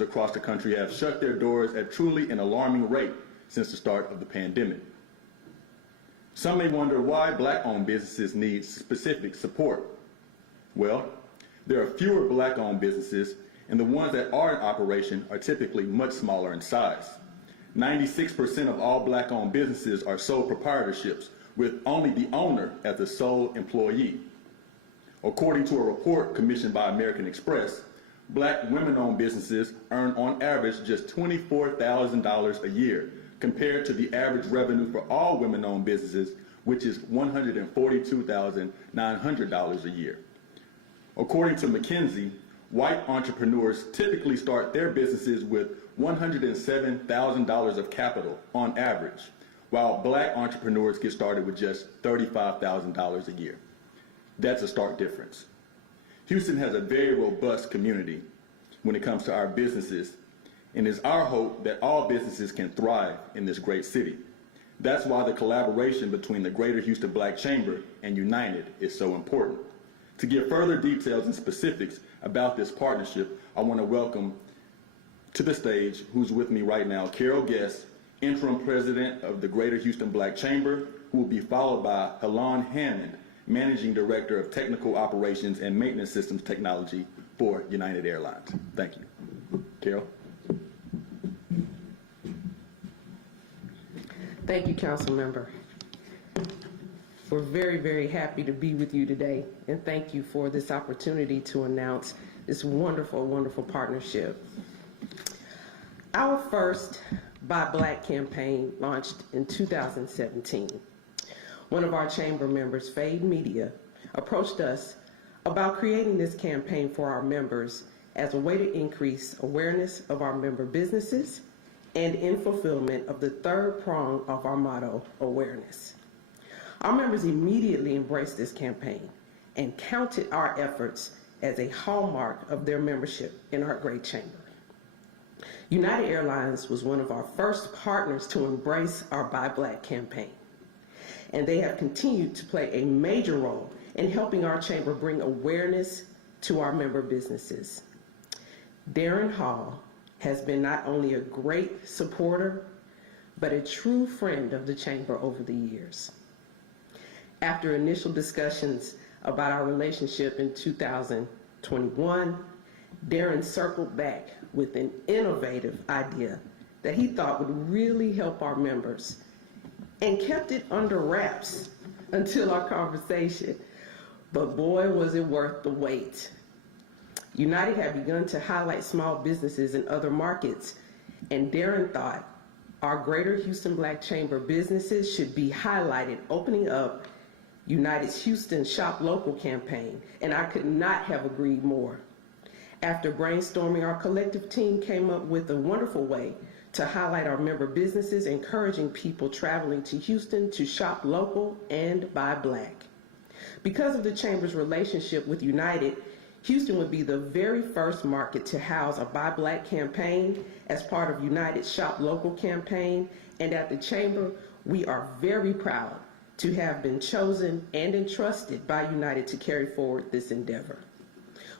across the country have shut their doors at truly an alarming rate since the start of the pandemic. Some may wonder why Black-owned businesses need specific support. Well, there are fewer Black-owned businesses, and the ones that are in operation are typically much smaller in size. 96% of all Black-owned businesses are sole proprietorships, with only the owner as the sole employee. According to a report commissioned by American Express, Black women-owned businesses earn on average just $24,000 a year, compared to the average revenue for all women-owned businesses, which is $142,900 a year. According to McKinsey, white entrepreneurs typically start their businesses with $107,000 of capital on average, while Black entrepreneurs get started with just $35,000 a year. That's a stark difference. Houston has a very robust community when it comes to our businesses, and it's our hope that all businesses can thrive in this great city. That's why the collaboration between the Greater Houston Black Chamber and United is so important. To give further details and specifics about this partnership, I want to welcome to the stage, who's with me right now, Carol Guest, Interim President of the Greater Houston Black Chamber, who will be followed by Helan Hammond, Managing Director of Technical Operations and Maintenance Systems Technology for United Airlines. Thank you. Carol. Thank you, Council Member. We're very, very happy to be with you today, and thank you for this opportunity to announce this wonderful, wonderful partnership. Our first Buy Black campaign launched in 2017. One of our chamber members, Fade Media, approached us about creating this campaign for our members as a way to increase awareness of our member businesses and in fulfillment of the third prong of our motto, awareness. Our members immediately embraced this campaign and counted our efforts as a hallmark of their membership in our great chamber. United Airlines was one of our first partners to embrace our Buy Black campaign, and they have continued to play a major role in helping our chamber bring awareness to our member businesses. Darren Hall has been not only a great supporter, but a true friend of the chamber over the years. After initial discussions about our relationship in 2021, Darren circled back with an innovative idea that he thought would really help our members, and kept it under wraps until our conversation. But boy, was it worth the wait. United had begun to highlight small businesses in other markets, and Darren thought our Greater Houston Black Chamber businesses should be highlighted, opening up United's Houston Shop Local campaign, and I could not have agreed more. After brainstorming, our collective team came up with a wonderful way to highlight our member businesses, encouraging people traveling to Houston to shop local and buy black. Because of the Chamber's relationship with United, Houston would be the very first market to house a Buy Black campaign as part of United's Shop Local campaign, and at the Chamber, we are very proud to have been chosen and entrusted by United to carry forward this endeavor.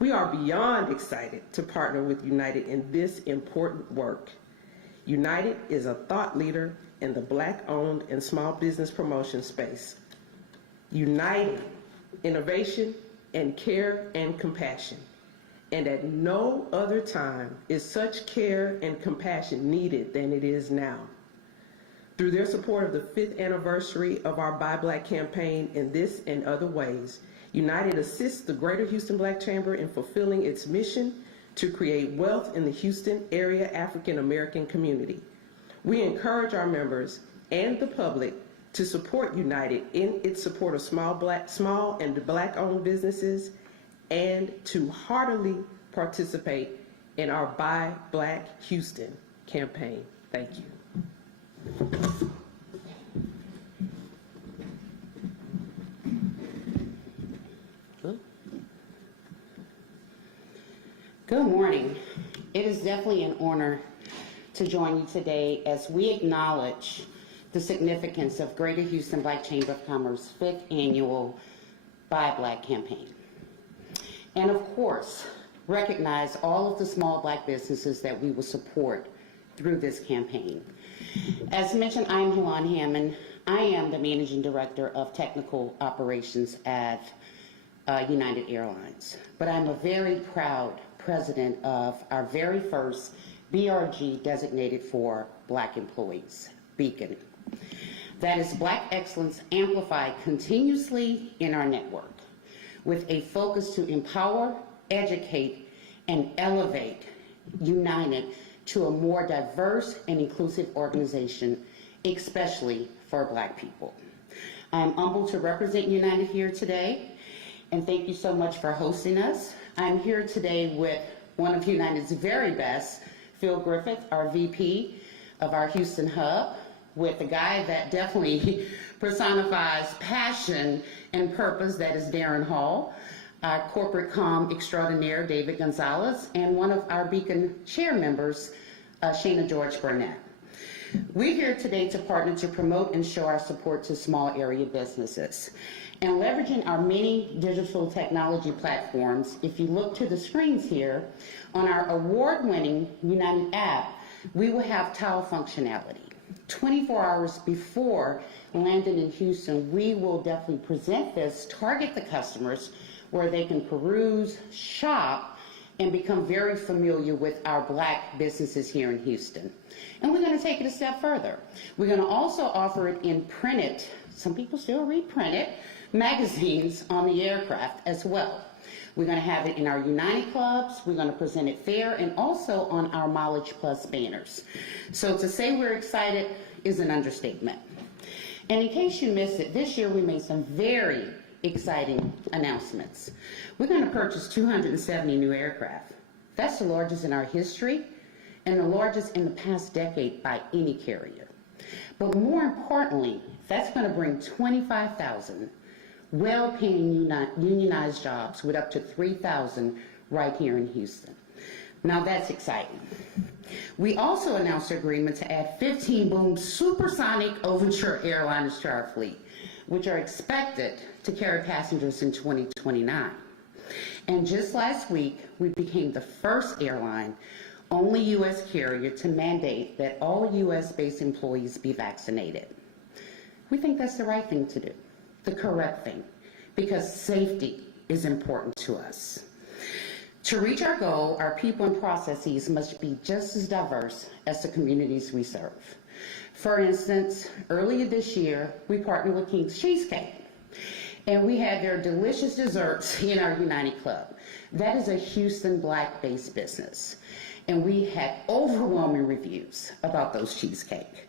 We are beyond excited to partner with United in this important work. United is a thought leader in the Black-owned and small business promotion space, uniting innovation and care and compassion. And at no other time is such care and compassion needed than it is now. Through their support of the 5th anniversary of our Buy Black campaign in this and other ways, United assists the Greater Houston Black Chamber in fulfilling its mission to create wealth in the Houston area African American community. We encourage our members and the public to support United in its support of small and Black-owned businesses, and to heartily participate in our Buy Black Houston campaign. Thank you. Good morning. It is definitely an honor to join you today as we acknowledge the significance of Greater Houston Black Chamber of Commerce 5th annual Buy Black campaign. And of course, recognize all of the small Black businesses that we will support through this campaign. As mentioned, I'm Helan Hammond. I am the Managing Director of Technical Operations at United Airlines, but I'm a very proud president of our very first BRG designated for Black employees, Beacon. That is Black excellence amplified continuously in our network with a focus to empower, educate, and elevate United to a more diverse and inclusive organization, especially for Black people. I'm humbled to represent United here today, and thank you so much for hosting us. I'm here today with one of United's very best, Phil Griffith, our VP of our Houston hub, with a guy that definitely personifies passion and purpose, that is Darren Hall, our corporate comm extraordinaire, David Gonzalez, and one of our Beacon chair members, Shana George Burnett. We're here today to partner to promote and show our support to small area businesses. And leveraging our many digital technology platforms, if you look to the screens here, on our award-winning United app, we will have tile functionality. 24 hours before landing in Houston, we will definitely present this, target the customers where they can peruse, shop, and become very familiar with our Black businesses here in Houston. And we're going to take it a step further. We're going to also offer it in printed, some people still read printed, magazines on the aircraft as well. We're going to have it in our United clubs, we're going to present it there, and also on our Mileage Plus banners. So to say we're excited is an understatement. And in case you missed it, this year we made some very exciting announcements. We're going to purchase 270 new aircraft. That's the largest in our history and the largest in the past decade by any carrier. But more importantly, that's going to bring 25,000 well-paying unionized jobs with up to 3,000 right here in Houston. Now that's exciting. We also announced an agreement to add 15 Boom supersonic Overture airliners to our fleet, which are expected to carry passengers in 2029. And just last week, we became the first airline, only U.S. carrier to mandate that all U.S.-based employees be vaccinated. We think that's the right thing to do, the correct thing, because safety is important to us. To reach our goal, our people and processes must be just as diverse as the communities we serve. For instance, earlier this year, we partnered with King's Cheesecake, and we had their delicious desserts in our United Club. That is a Houston Black-based business, and we had overwhelming reviews about those cheesecake.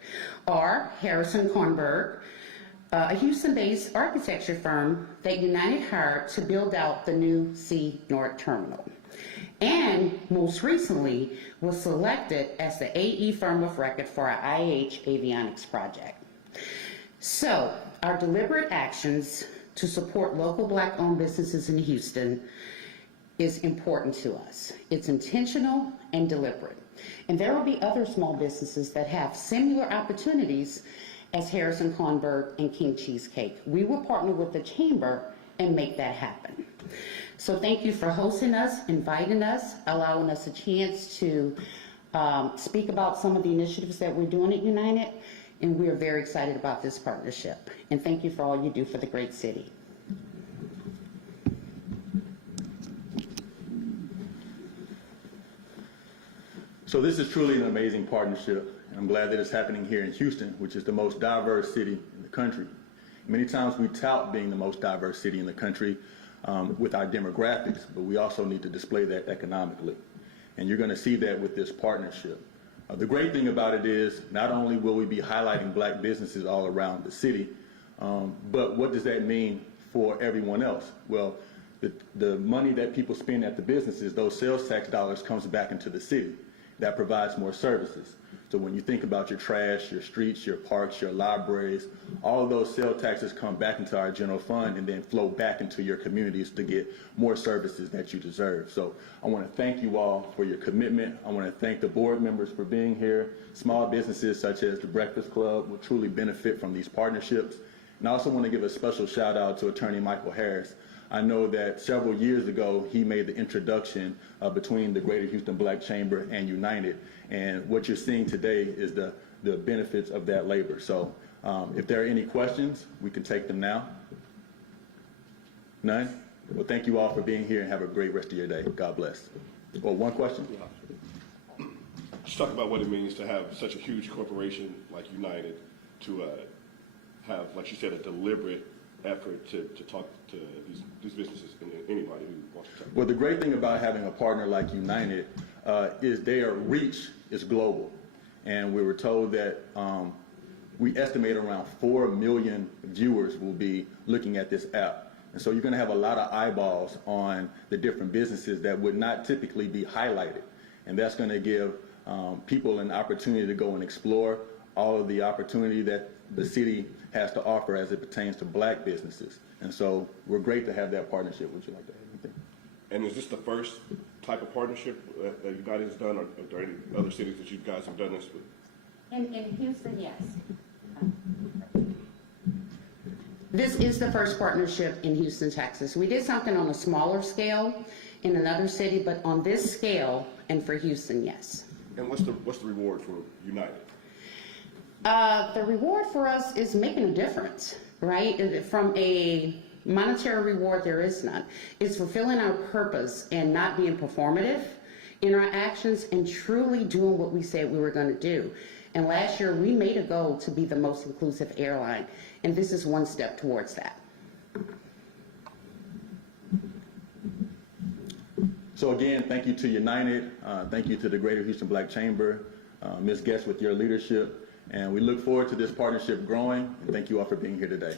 Or Harrison Kornberg, a Houston-based architecture firm that United hired to build out the new C North Terminal. And most recently was selected as the AE firm of record for our IH avionics project. So our deliberate actions to support local Black-owned businesses in Houston is important to us. It's intentional and deliberate. And there will be other small businesses that have similar opportunities as Harrison Kornberg and King Cheesecake. We will partner with the Chamber and make that happen. So thank you for hosting us, inviting us, allowing us a chance to speak about some of the initiatives that we're doing at United, and we are very excited about this partnership. And thank you for all you do for the great city. So this is truly an amazing partnership. I'm glad that it's happening here in Houston, which is the most diverse city in the country. Many times we tout being the most diverse city in the country with our demographics, but we also need to display that economically. And you're going to see that with this partnership. The great thing about it is not only will we be highlighting Black businesses all around the city, but what does that mean for everyone else? Well, the money that people spend at the businesses, those sales tax dollars comes back into the city. That provides more services. So when you think about your trash, your streets, your parks, your libraries, all of those sales taxes come back into our general fund and then flow back into your communities to get more services that you deserve. So I want to thank you all for your commitment. I want to thank the board members for being here. Small businesses such as the Breakfast Club will truly benefit from these partnerships. And I also want to give a special shout out to Attorney Michael Harris. I know that several years ago he made the introduction between the Greater Houston Black Chamber and United, and what you're seeing today is the benefits of that labor. So if there are any questions, we can take them now. None? Well, thank you all for being here and have a great rest of your day. God bless. Well, one question? Just talk about what it means to have such a huge corporation like United to have, like you said, a deliberate effort to talk to these businesses and anybody who wants to talk. Well, the great thing about having a partner like United is their reach is global. And we were told that we estimate around 4 million viewers will be looking at this app. And so you're going to have a lot of eyeballs on the different businesses that would not typically be highlighted. And that's going to give people an opportunity to go and explore all of the opportunity that the city has to offer as it pertains to black businesses. And so we're great to have that partnership. Would you like to add anything? And is this the first type of partnership that United has done, or are there any other cities that you guys have done this with? In Houston, yes. This is the first partnership in Houston, Texas. We did something on a smaller scale in another city, but on this scale and for Houston, yes. And what's the reward for United? The reward for us is making a difference, right? From a monetary reward, there is none. It's fulfilling our purpose and not being performative in our actions and truly doing what we said we were going to do. And last year, we made a goal to be the most inclusive airline, and this is one step towards that. So again, thank you to United. Thank you to the Greater Houston Black Chamber, Ms. Guest, with your leadership. And we look forward to this partnership growing. And thank you all for being here today.